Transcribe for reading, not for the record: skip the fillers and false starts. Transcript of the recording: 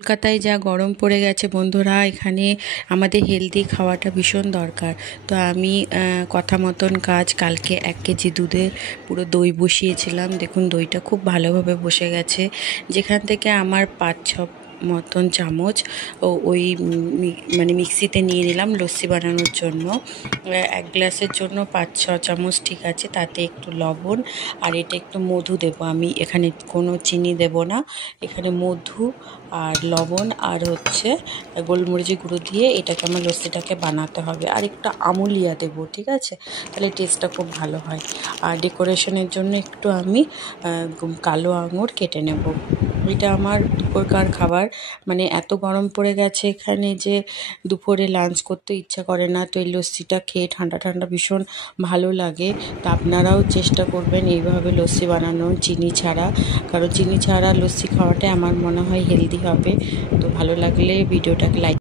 কলকাতায় যা গরম পড়ে গেছে বন্ধুরা, এখানে আমাদের হেলদি খাওয়াটা ভীষণ দরকার। তো আমি কথা মতন কাজ, কালকে 1 কেজি দুধে পুরো দই বসিয়েছিলাম। দেখুন দইটা খুব ভালোভাবে বসে গেছে। যেখান থেকে আমার 5-6 মতন চামচ ওই মানে মিক্সিতে নিয়ে নিলাম লস্যি বানানোর জন্য। 1 গ্লাসের জন্য 5-6 চামচ ঠিক আছে। তাতে একটু লবণ আর এটা একটু মধু দেবো। আমি এখানে কোনো চিনি দেব না, এখানে মধু আর লবণ আর হচ্ছে গোলমরিচের গুঁড়ো দিয়ে এটাকে আমার লস্যিটাকে বানাতে হবে। আর একটু আমুলিয়া দেবো, ঠিক আছে, তাহলে টেস্টটা খুব ভালো হয়। আর ডেকোরেশনের জন্য একটু আমি কালো আঙুর কেটে নেব। এটা আমার দুপুরকার খাবার। মানে এত গরম পড়ে গেছে এখানে যে দুপুরে লাঞ্চ করতে ইচ্ছা করে না। তো এই লস্যিটা খেয়ে ঠান্ডা ঠান্ডা ভীষণ ভালো লাগে। তো আপনারাও চেষ্টা করবেন এইভাবে লস্যি বানানো চিনি ছাড়া, কারণ চিনি ছাড়া লস্যি খাওয়াটাই আমার মনে হয় হেলদি হবে। তো ভালো লাগলে ভিডিওটাকে লাইক